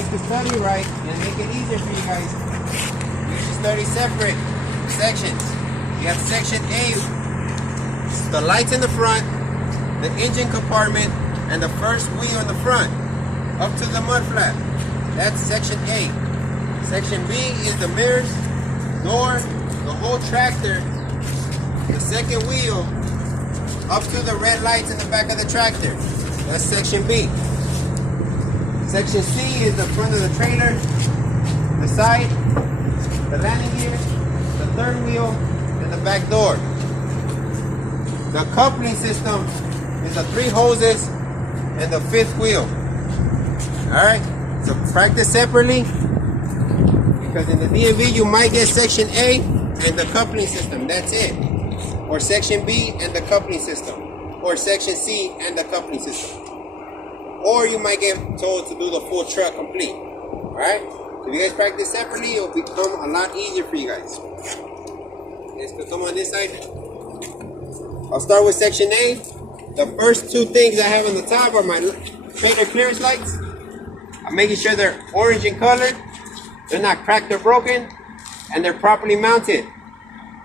guys can study right and make it easier for you guys, you should study separate sections. You have section A, the lights in the front, the engine compartment, and the first wheel in the front, up to the mud flap. That's section A. Section B is the mirrors, door, the whole tractor, the second wheel, up to the red lights in the back of the tractor. That's section B. Section C is the front of the trailer, the side, the landing gear, the third wheel, and the back door. The coupling system is the 3 hoses and the 5th wheel. Alright, so practice separately, because in the DMV you might get section A and the coupling system, that's it. Or section B and the coupling system. Or section C and the coupling system. Or you might get told to do the full truck complete. Alright? So if you guys practice separately, it will become a lot easier for you guys. Let's come on this side. I'll start with section A. The first 2 things I have on the top are my trailer clearance lights. I'm making sure they're orange in color, they're not cracked or broken, and they're properly mounted.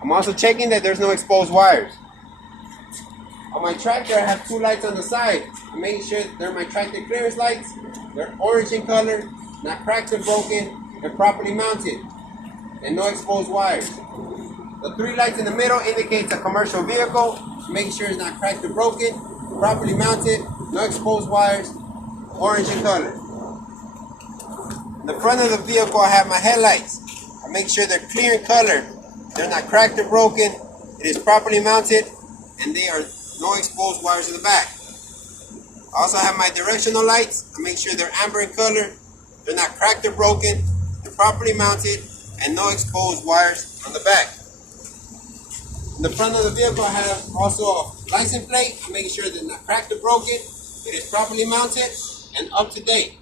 I'm also checking that there's no exposed wires. On my tractor, I have 2 lights on the side. I'm making sure they're my tractor clearance lights. They're orange in color, not cracked or broken, they're properly mounted, and no exposed wires. The 3 lights in the middle indicates a commercial vehicle. Making sure it's not cracked or broken, properly mounted, no exposed wires, orange in color. In the front of the vehicle, I have my headlights. I make sure they're clear in color, they're not cracked or broken, it is properly mounted, and they are no exposed wires in the back. I also have my directional lights. I make sure they're amber in color, they're not cracked or broken, they're properly mounted, and no exposed wires on the back. In the front of the vehicle, I have also a license plate. I'm making sure they're not cracked or broken, it is properly mounted and up to date.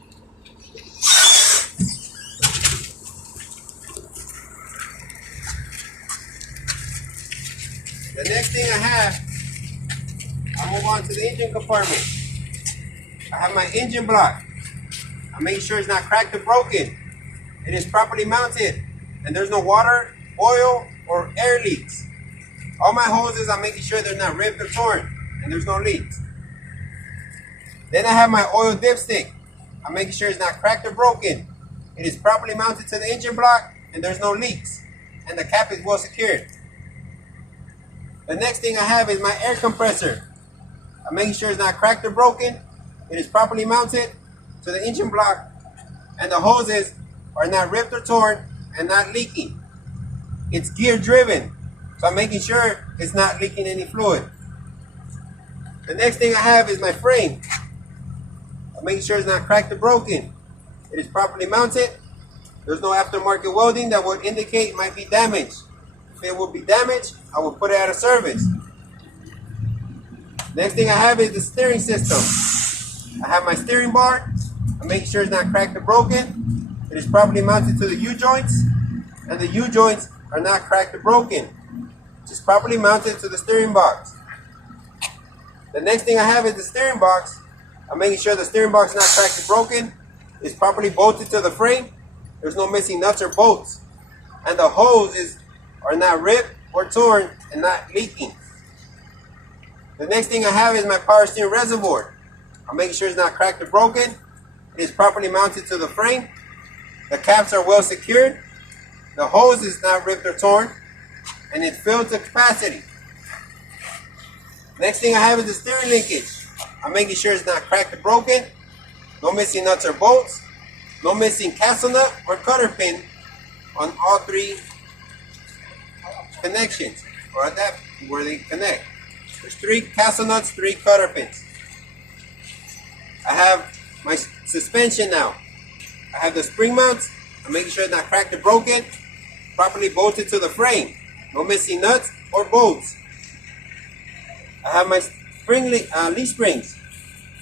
The next thing I have, I'll move on to the engine compartment. I have my engine block. I make sure it's not cracked or broken. It is properly mounted, and there's no water, oil, or air leaks. All my hoses, I'm making sure they're not ripped or torn, and there's no leaks. Then I have my oil dipstick. I'm making sure it's not cracked or broken. It is properly mounted to the engine block, and there's no leaks, and the cap is well secured. The next thing I have is my air compressor. I'm making sure it's not cracked or broken. It is properly mounted to the engine block, and the hoses are not ripped or torn and not leaking. It's gear driven, so I'm making sure it's not leaking any fluid. The next thing I have is my frame. I'm making sure it's not cracked or broken. It is properly mounted. There's no aftermarket welding that would indicate it might be damaged. If it will be damaged, I will put it out of service. Next thing I have is the steering system. I have my steering bar. I'm making sure it's not cracked or broken. It is properly mounted to the U-joints, and the U-joints are not cracked or broken. It's properly mounted to the steering box. The next thing I have is the steering box. I'm making sure the steering box is not cracked or broken. It's properly bolted to the frame. There's no missing nuts or bolts. And the hoses are not ripped or torn and not leaking. The next thing I have is my power steering reservoir. I'm making sure it's not cracked or broken. It is properly mounted to the frame. The caps are well secured. The hose is not ripped or torn, and it's filled to capacity. Next thing I have is the steering linkage. I'm making sure it's not cracked or broken. No missing nuts or bolts. No missing castle nut or cutter pin on all 3 connections, or at that where they connect. There's 3 castle nuts, 3 cutter pins. I have my suspension now. I have the spring mounts. I'm making sure it's not cracked or broken. Properly bolted to the frame. No missing nuts or bolts. I have my leaf springs.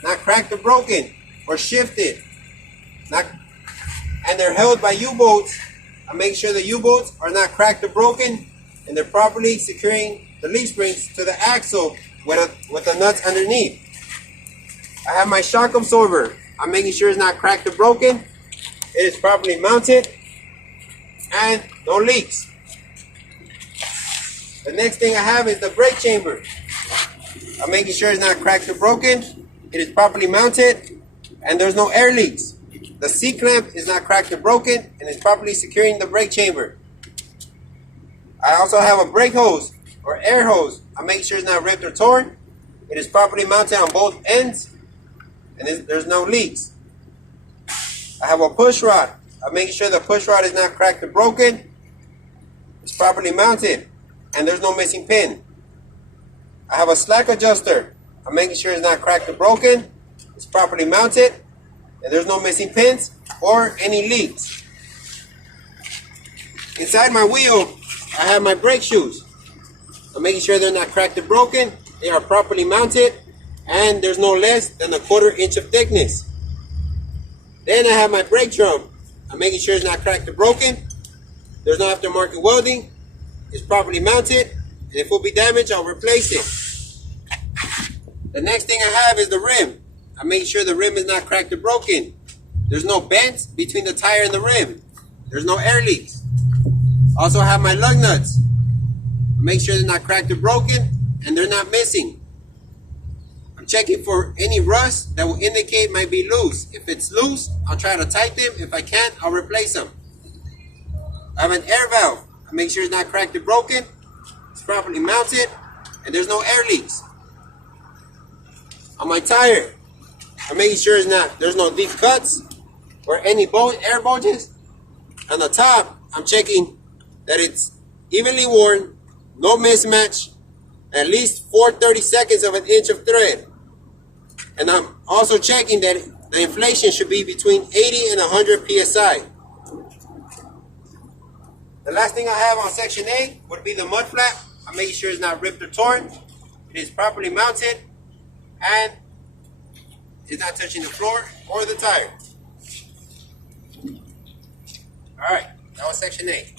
Not cracked or broken or shifted. And they're held by U-bolts. I make sure the U-bolts are not cracked or broken, and they're properly securing the leaf springs to the axle with the nuts underneath. I have my shock absorber. I'm making sure it's not cracked or broken. it is properly mounted and no leaks. The next thing I have is the brake chamber. I'm making sure it's not cracked or broken. It is properly mounted and there's no air leaks. The C-clamp is not cracked or broken and is properly securing the brake chamber. I also have a brake hose or air hose. I'm making sure it's not ripped or torn. It is properly mounted on both ends and there's no leaks. I have a push rod. I'm making sure the push rod is not cracked or broken. It's properly mounted and there's no missing pin. I have a slack adjuster. I'm making sure it's not cracked or broken. It's properly mounted and there's no missing pins or any leaks. Inside my wheel, I have my brake shoes. I'm making sure they're not cracked or broken. They are properly mounted and there's no less than 1/4 inch of thickness. Then I have my brake drum. I'm making sure it's not cracked or broken. There's no aftermarket welding. It's properly mounted, and if it will be damaged, I'll replace it. The next thing I have is the rim. I'm making sure the rim is not cracked or broken. There's no bends between the tire and the rim. There's no air leaks. Also have my lug nuts. Make sure they're not cracked or broken, and they're not missing. I'm checking for any rust that will indicate might be loose. If it's loose, I'll try to tighten them. If I can't, I'll replace them. I have an air valve. I make sure it's not cracked or broken. It's properly mounted, and there's no air leaks. On my tire, I'm making sure there's no deep cuts or any air bulges. On the top, I'm checking that it's evenly worn, no mismatch, at least 4/32 of an inch of thread. And I'm also checking that the inflation should be between 80 and 100 psi. The last thing I have on section A would be the mud flap. I'm making sure it's not ripped or torn. It is properly mounted and it's not touching the floor or the tire. Alright, that was section A.